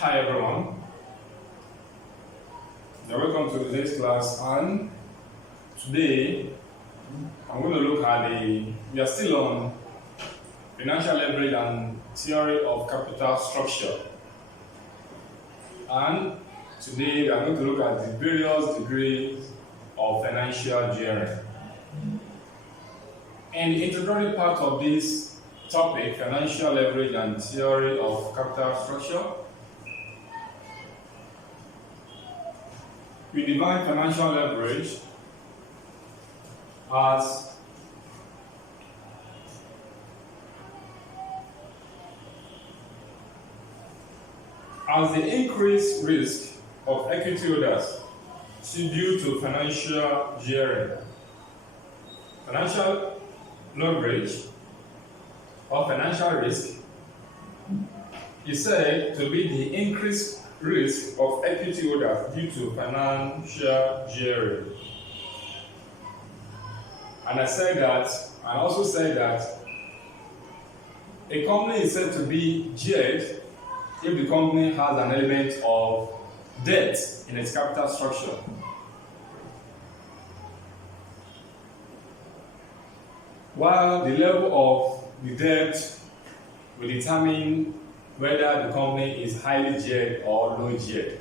Hi everyone, welcome to today's class, and today I'm going to look at we are still on financial leverage and theory of capital structure, and today we are going to look at the various degrees of financial gearing. In the introductory part of this topic, financial leverage and theory of capital structure, we define financial leverage as the increased risk of equity holders due to financial gearing. Financial leverage or financial risk is said to be the increased risk of equity holders due to financial gearing. And I also said that a company is said to be geared if the company has an element of debt in its capital structure. While the level of the debt will determine whether the company is highly geared or low geared.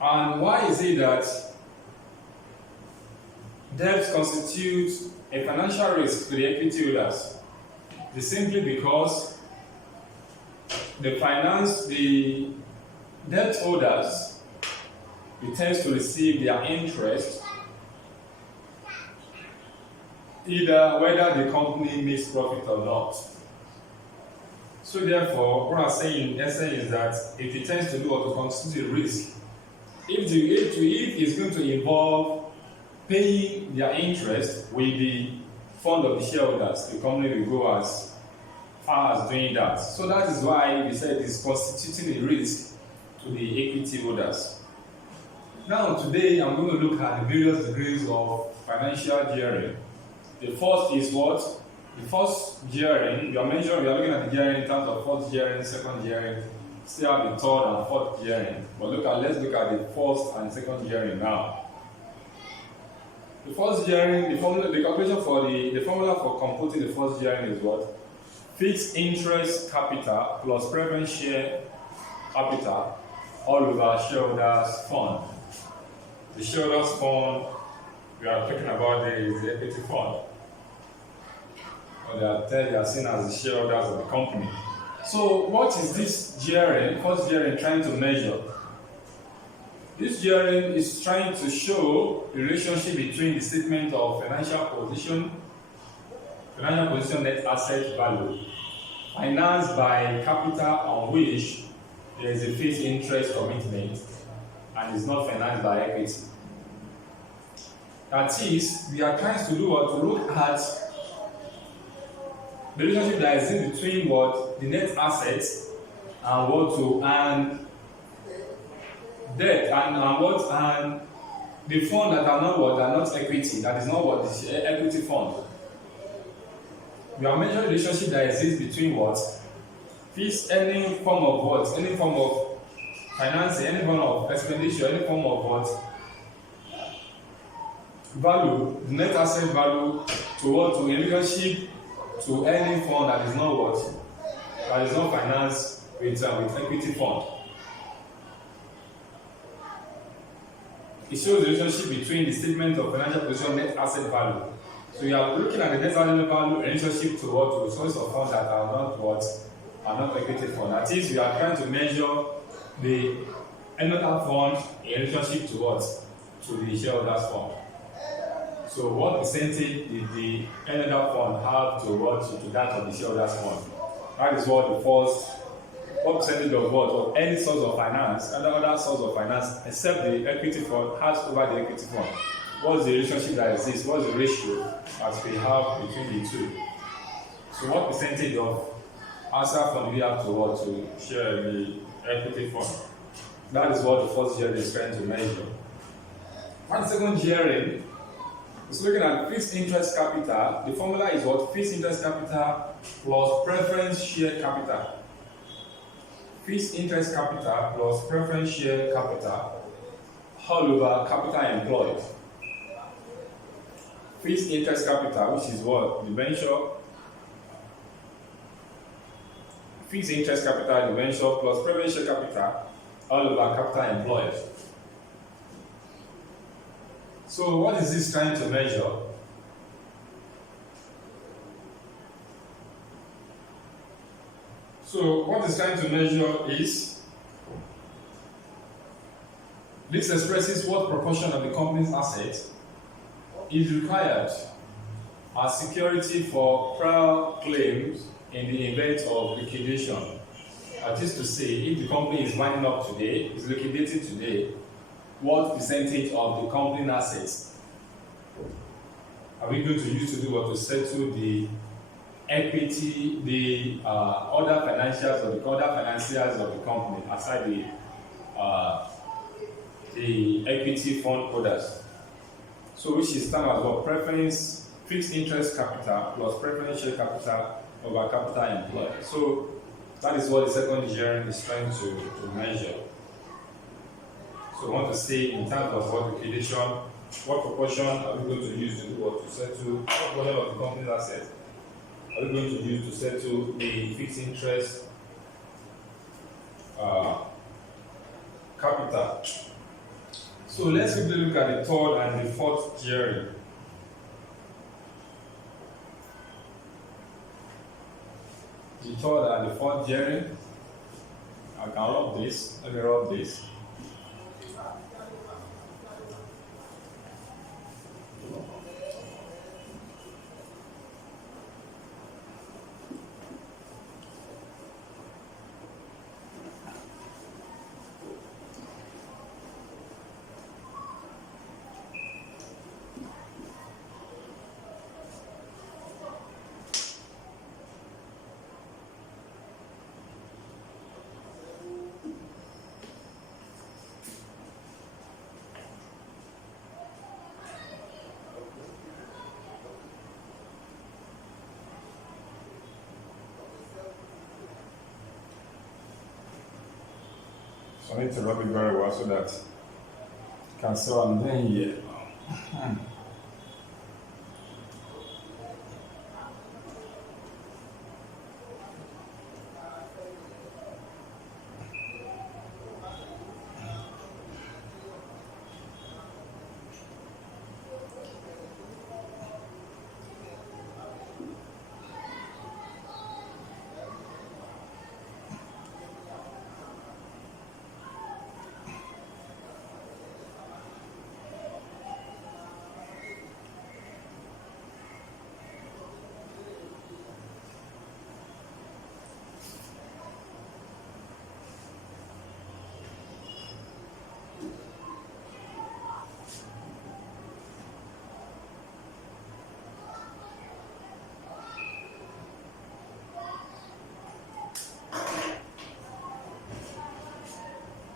And why is it that debt constitutes a financial risk to the equity holders? It's simply because the debt holders tends to receive their interest either whether the company makes profit or not. So therefore, what I'm saying in essence is that it tends to do or to constitute risk. If it's going to involve paying their interest with the fund of the shareholders, the company will go as far as doing that. So that is why we said it's constituting a risk to the equity holders. Now today I'm going to look at the various degrees of financial gearing. The first is what? The first gearing, we are looking at the gearing in terms of first gearing, second gearing, still have the third and fourth gearing. But let's look at the first and second gearing now. The first gearing, the formula for computing the first gearing is what? Fixed interest capital plus preference share capital all over shareholders fund. The shareholders fund we are talking about there is the equity fund. Or they are seen as the shareholders of the company. So what is this gearing, first gearing, trying to measure? This gearing is trying to show the relationship between the statement of financial position net asset value, financed by capital on which there is a fixed interest commitment and is not financed by equity. That is, we are trying to look at the relationship that is in between what the net assets and debt and the fund that are not equity, that is not what the equity fund. We are measuring the relationship that exists between what? Any form of financing, any form of expenditure, any form of what? Value, the net asset value to a relationship to any fund that is not financed with equity fund. It shows the relationship between the statement of financial position net asset value. So you are looking at the net asset value relationship to the source of funds that are not equity fund. That is, we are trying to measure the another fund in relationship to the shareholders fund. So what percentage did the another fund have to that of the shareholders fund? That is what percentage of any source of finance, other source of finance, except the equity fund, has over the equity fund. What's the relationship that exists? What's the ratio that we have between the two? So what percentage of asset fund do we have to share the equity fund? That is what the first gearing is trying to measure. And second gearing So looking at fixed interest capital, the formula is what? Fixed interest capital plus preference share capital. Fixed interest capital plus preference share capital all over capital employed. Fixed interest capital, which is what? Debenture. Fixed interest capital, debenture plus preference share capital all over capital employed. So what is this trying to measure? So what it's trying to measure is, this expresses what proportion of the company's asset is required as security for prior claims in the event of liquidation. That is to say, if the company is winding up today, is liquidated today, what percentage of the company assets are we going to use to do what? To settle the equity, the other financials of the other financiers of the company, aside the equity fund holders. So which is termed as what? Preference fixed interest capital plus preference share capital over capital employed. So that is what the second gearing is trying to measure. So I want to say in terms of what liquidation, what proportion are we going to use to do what? To settle what portion of the company's assets are we going to use to settle the fixed interest capital. So let's quickly look at the third and the fourth gearing. The third and the fourth gearing. I can rub this. Let me rub this. So I need to rub it very well so that you can see what I'm doing here.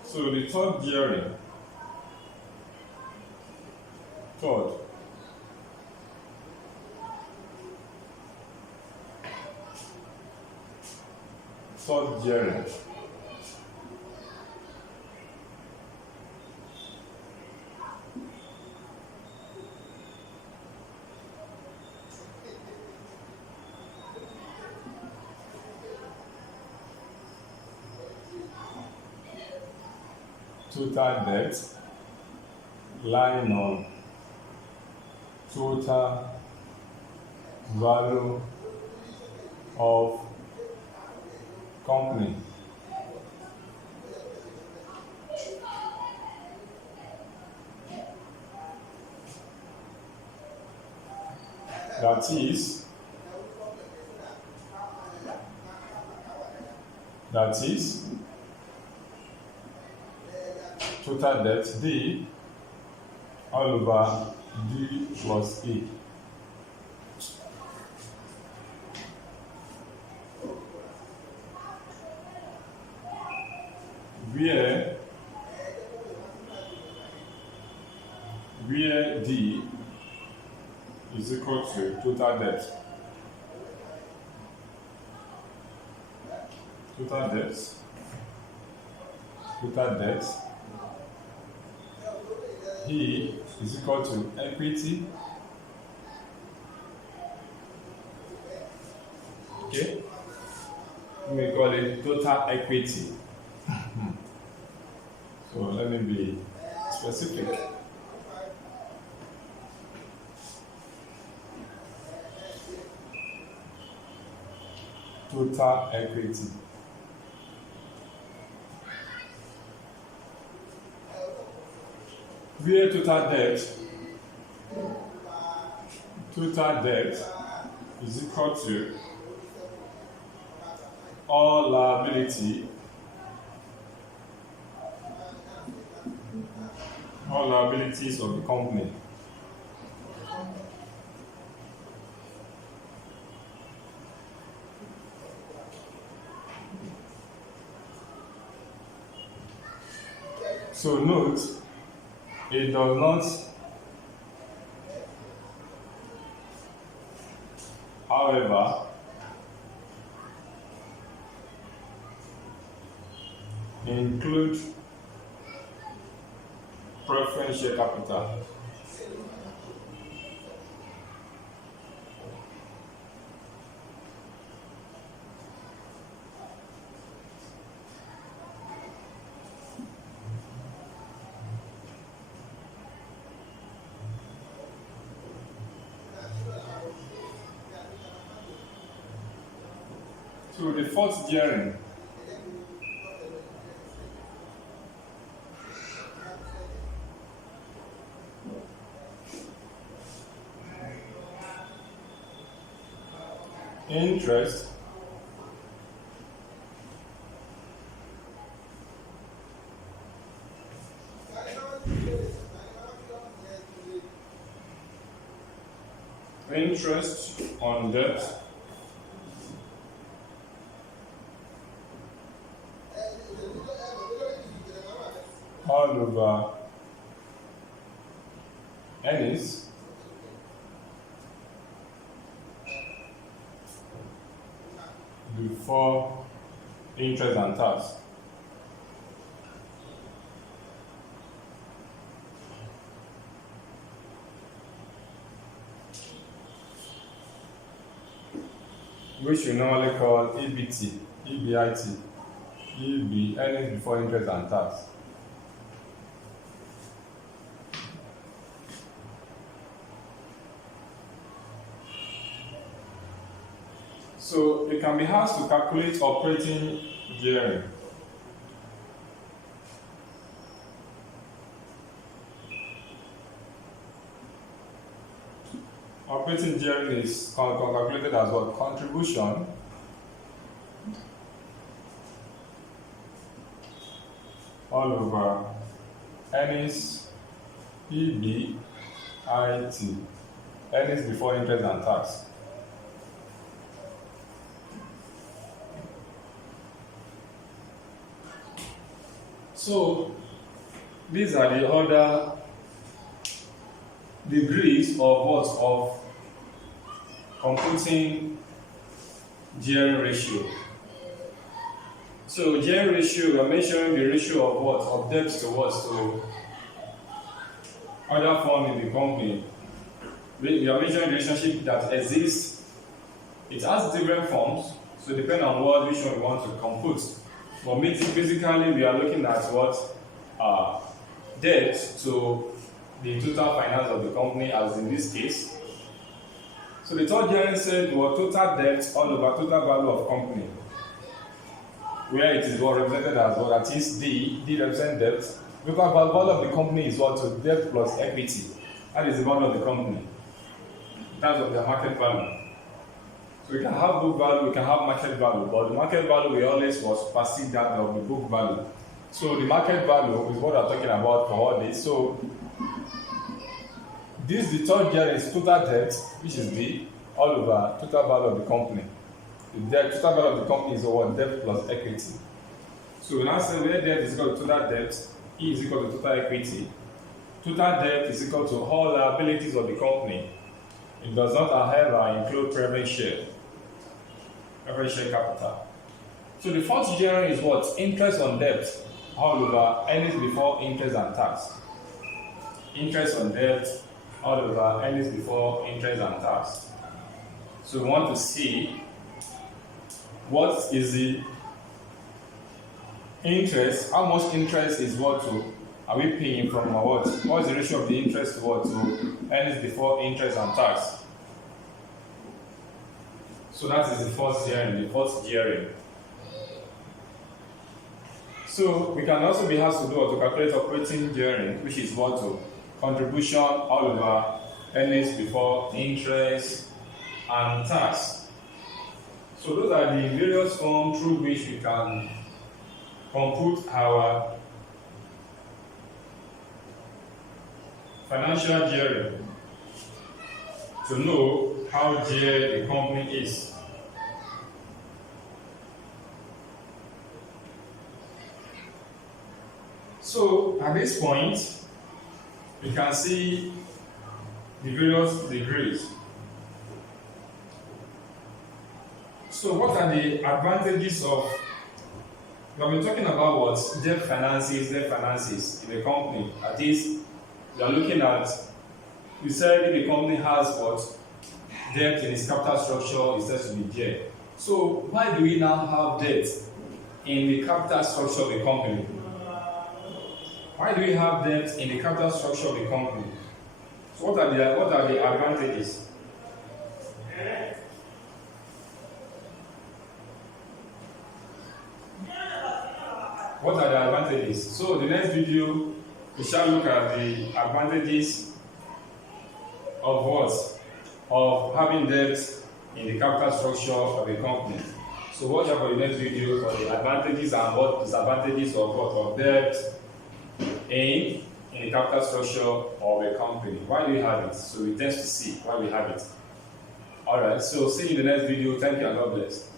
So the third gearing, third gearing. Total debt lying on total value of company. That is total debt D all over D plus E. Where D is equal to total debt. Total debt. E is equal to equity. Okay, we call it total equity. So let me be specific. Total equity. Via total debt is equal to all liabilities of the company. So note, it does not, however, include preference share capital. So the fourth gearing, interest on debt all over earnings before interest and tax. Which we normally call EBIT, earnings before interest and tax. So it can be asked to calculate operating gearing. Operating gearing is calculated as what? Contribution all over earnings, EBIT, earnings before interest and tax. So these are the other degrees of what? Of computing gearing ratio. So gearing ratio, we are measuring the ratio of what? Of debt to what? To other firm in the company. We are measuring the relationship that exists. It has different forms, so depending on which one we want to compute. But basically, we are looking at what? Debt to the total finance of the company, as in this case. So the third gearing said what? Total debt all over total value of company, where it is what represented as what? That is D represents debt. Because the value of the company is what? So debt plus equity. That is the value of the company in terms of their market value. So we can have book value, we can have market value, but the market value we always supersede that of the book value. So the market value is what we're talking about for all this. So the third gearing is total debt, which is D, all over total value of the company. The total value of the company is what? Debt plus equity. So we now say where debt is equal to total debt, E is equal to total equity. Total debt is equal to all liabilities of the company. It does not, however, include preference share capital. So the fourth gearing is what? Interest on debt all over earnings before interest and tax. Interest on debt all over earnings before interest and tax. So we want to see what is the interest, how much interest is what to are we paying from our what? What is the ratio of the interest to what? To earnings before interest and tax. So that is the fourth gearing. So we can also be asked to do or to calculate operating gearing, which is what to contribution all over earnings before interest and tax. So those are the various forms through which we can compute our financial gearing to know how geared a company is. So at this point, we can see the various degrees. So what are the advantages of, we have been talking about what? Debt finances in a company. That is, we are looking at, we said if the company has what? Debt in its capital structure is said to be geared. So why do we now have debt in the capital structure of a company? Why do we have debt in the capital structure of a company? So what are the advantages? What are the advantages? So the next video we shall look at the advantages of what? Of having debt in the capital structure of a company. So watch out for the next video for the advantages and what disadvantages of what? Of debt in the capital structure of a company. Why do we have it? So we test to see why we have it. Alright, so see you in the next video. Thank you and God bless.